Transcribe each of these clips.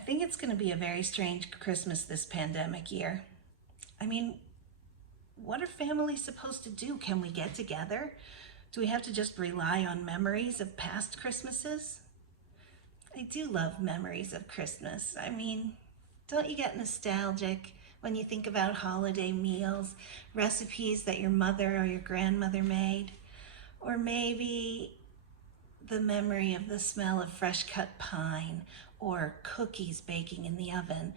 think it's going to be a very strange Christmas this pandemic year. I mean, what are families supposed to do? Can we get together? Do we have to just rely on memories of past Christmases? I do love memories of Christmas. I mean, don't you get nostalgic when you think about holiday meals, recipes that your mother or your grandmother made? Or maybe the memory of the smell of fresh cut pine or cookies baking in the oven.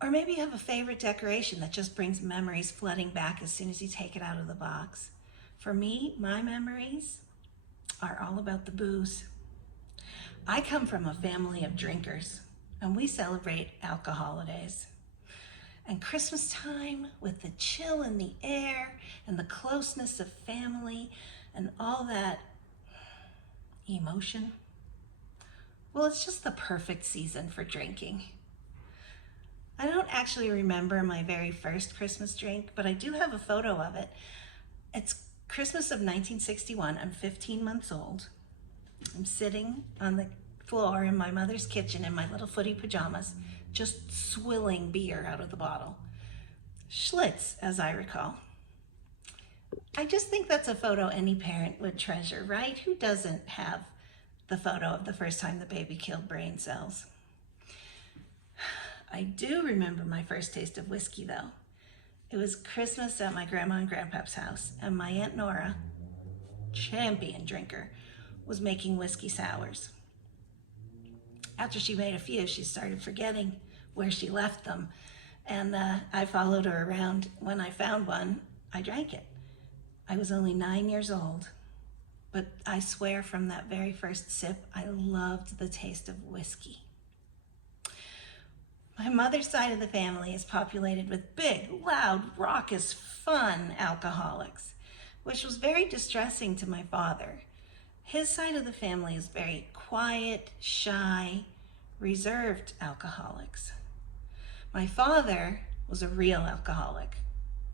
Or maybe you have a favorite decoration that just brings memories flooding back as soon as you take it out of the box. For me, my memories are all about the booze. I come from a family of drinkers, and we celebrate Alcoholidays. And Christmas time, with the chill in the air and the closeness of family and all that emotion, well, it's just the perfect season for drinking. I don't actually remember my very first Christmas drink, but I do have a photo of it. It's Christmas of 1961. I'm 15 months old. I'm sitting on the floor in my mother's kitchen in my little footy pajamas, just swilling beer out of the bottle. Schlitz, as I recall. I just think that's a photo any parent would treasure, right? Who doesn't have the photo of the first time the baby killed brain cells? I do remember my first taste of whiskey, though. It was Christmas at my grandma and grandpa's house, and my Aunt Nora, champion drinker, was making whiskey sours. After she made a few, she started forgetting where she left them, and I followed her around. When I found one, I drank it. I was only 9 years old, but I swear from that very first sip, I loved the taste of whiskey. My mother's side of the family is populated with big, loud, raucous, fun alcoholics, which was very distressing to my father. His side of the family is very quiet, shy, reserved alcoholics. My father was a real alcoholic,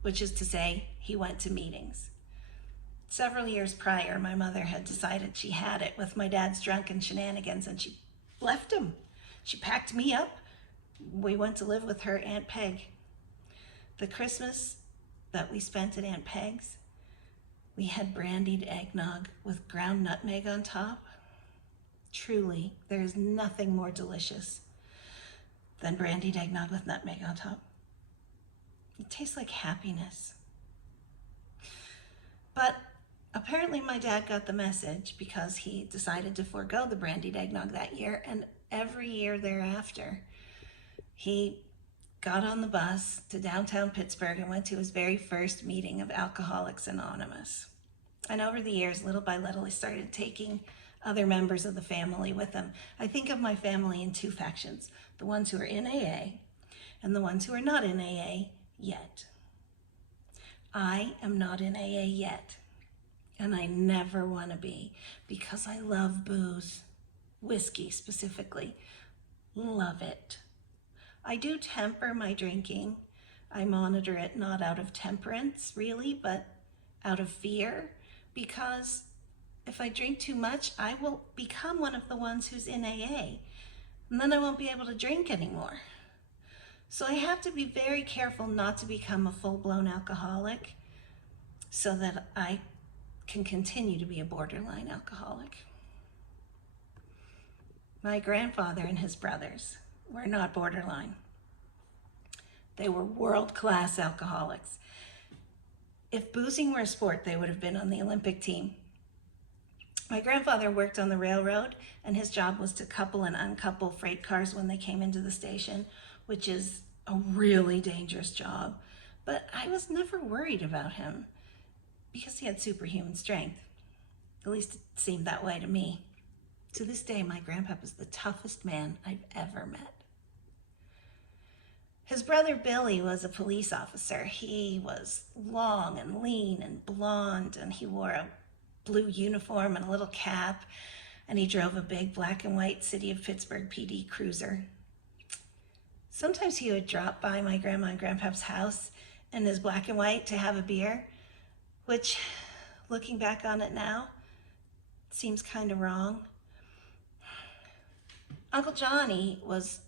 which is to say he went to meetings. Several years prior, my mother had decided she had it with my dad's drunken shenanigans, and she left him. She packed me up. We went to live with her Aunt Peg. The Christmas that we spent at Aunt Peg's, we had brandied eggnog with ground nutmeg on top. Truly, there is nothing more delicious than brandied eggnog with nutmeg on top. It tastes like happiness. But apparently my dad got the message because he decided to forego the brandied eggnog that year, and every year thereafter, he got on the bus to downtown Pittsburgh and went to his very first meeting of Alcoholics Anonymous. And over the years, little by little, he started taking other members of the family with him. I think of my family in two factions, the ones who are in AA and the ones who are not in AA yet. I am not in AA yet, and I never want to be, because I love booze, whiskey specifically. Love it. I do temper my drinking. I monitor it not out of temperance, really, but out of fear, because if I drink too much, I will become one of the ones who's in AA, and then I won't be able to drink anymore. So I have to be very careful not to become a full-blown alcoholic so that I can continue to be a borderline alcoholic. My grandfather and his brothers were not borderline. They were world-class alcoholics. If boozing were a sport, they would have been on the Olympic team. My grandfather worked on the railroad, and his job was to couple and uncouple freight cars when they came into the station, which is a really dangerous job. But I was never worried about him because he had superhuman strength. At least it seemed that way to me. To this day, my grandpa is the toughest man I've ever met. His brother Billy was a police officer. He was long and lean and blonde, and he wore a blue uniform and a little cap, and he drove a big black and white City of Pittsburgh PD cruiser. Sometimes he would drop by my grandma and grandpa's house in his black and white to have a beer, which, looking back on it now, seems kind of wrong. Uncle Johnny was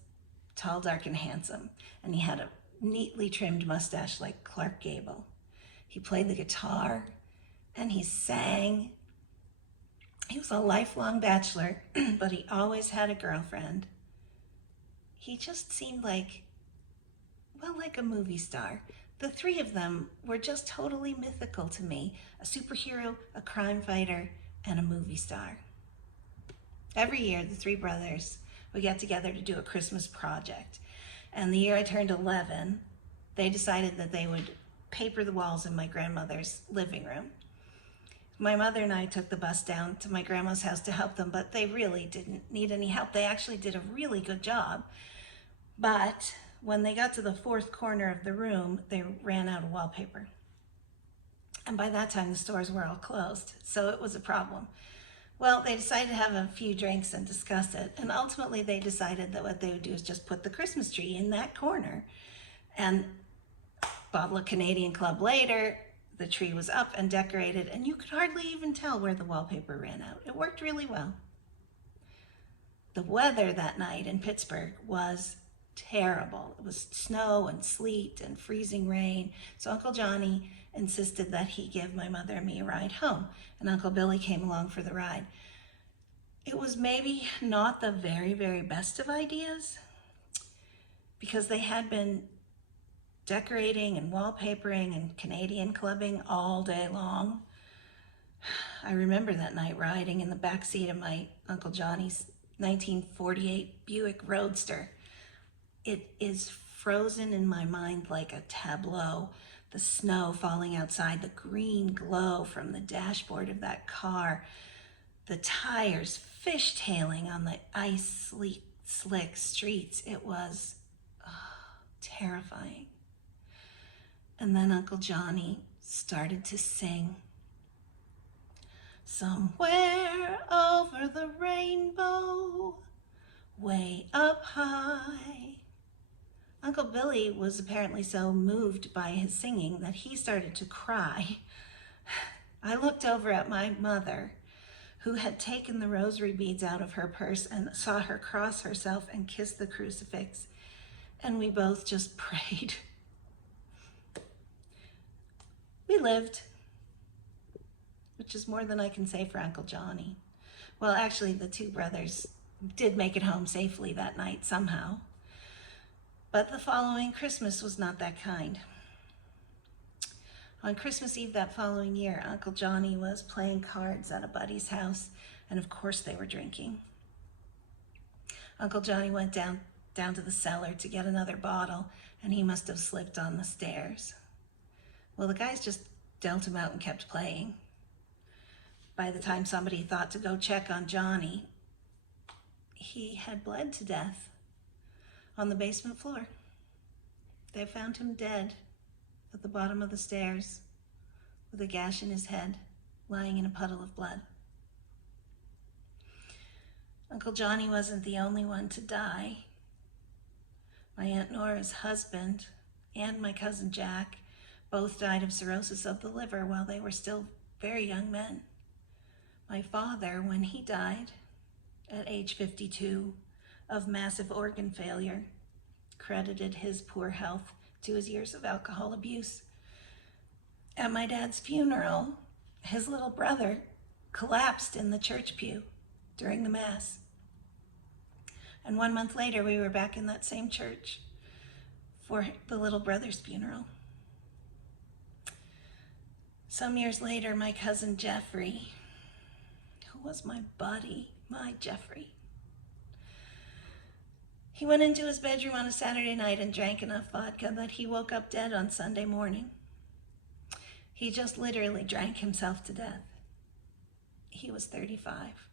tall, dark, and handsome, and he had a neatly trimmed mustache like Clark Gable. He played the guitar, and he sang. He was a lifelong bachelor, but he always had a girlfriend. He just seemed like, well, like a movie star. The three of them were just totally mythical to me: a superhero, a crime fighter, and a movie star. Every year, the three brothers would get together to do a Christmas project. And the year I turned 11, they decided that they would paper the walls in my grandmother's living room. My mother and I took the bus down to my grandma's house to help them, but they really didn't need any help. They actually did a really good job. But when they got to the fourth corner of the room, they ran out of wallpaper. And by that time, the stores were all closed, so it was a problem. Well, they decided to have a few drinks and discuss it, and ultimately they decided that what they would do is just put the Christmas tree in that corner. And a bottle of Canadian Club later, the tree was up and decorated, and you could hardly even tell where the wallpaper ran out. It worked really well. The weather that night in Pittsburgh was terrible. It was snow and sleet and freezing rain. So Uncle Johnny insisted that he give my mother and me a ride home, and Uncle Billy came along for the ride. It was maybe not the very, very best of ideas, because they had been decorating and wallpapering and Canadian clubbing all day long. I remember that night riding in the back seat of my Uncle Johnny's 1948 Buick Roadster. It is frozen in my mind like a tableau. The snow falling outside, the green glow from the dashboard of that car, the tires fishtailing on the ice-slick streets. It was terrifying. And then Uncle Johnny started to sing. Somewhere over the rainbow, way up high. Uncle Billy was apparently so moved by his singing that he started to cry. I looked over at my mother, who had taken the rosary beads out of her purse, and saw her cross herself and kiss the crucifix. And we both just prayed. We lived, which is more than I can say for Uncle Johnny. Well, actually, the two brothers did make it home safely that night somehow. But the following Christmas was not that kind. On Christmas Eve that following year, Uncle Johnny was playing cards at a buddy's house, and of course they were drinking. Uncle Johnny went down to the cellar to get another bottle, and he must have slipped on the stairs. Well, the guys just dealt him out and kept playing. By the time somebody thought to go check on Johnny, he had bled to death on the basement floor. They found him dead at the bottom of the stairs with a gash in his head, lying in a puddle of blood. Uncle Johnny wasn't the only one to die. My Aunt Nora's husband and my cousin Jack both died of cirrhosis of the liver while they were still very young men. My father, when he died at age 52 of massive organ failure, credited his poor health to his years of alcohol abuse. At my dad's funeral, his little brother collapsed in the church pew during the Mass. And 1 month later, we were back in that same church for the little brother's funeral. Some years later, my cousin Jeffrey, who was my buddy, my Jeffrey, he went into his bedroom on a Saturday night and drank enough vodka that he woke up dead on Sunday morning. He just literally drank himself to death. He was 35.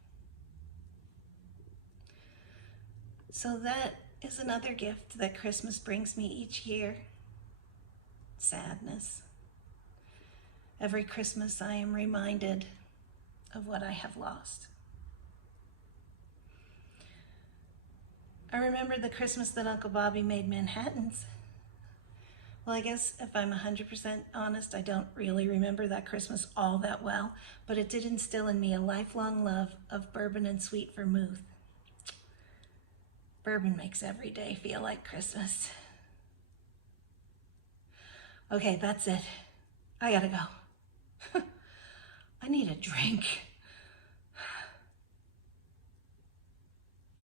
So that is another gift that Christmas brings me each year: sadness. Every Christmas I am reminded of what I have lost. I remember the Christmas that Uncle Bobby made Manhattans. Well, I guess if I'm 100% honest, I don't really remember that Christmas all that well, but it did instill in me a lifelong love of bourbon and sweet vermouth. Bourbon makes every day feel like Christmas. Okay, that's it. I gotta go. I need a drink.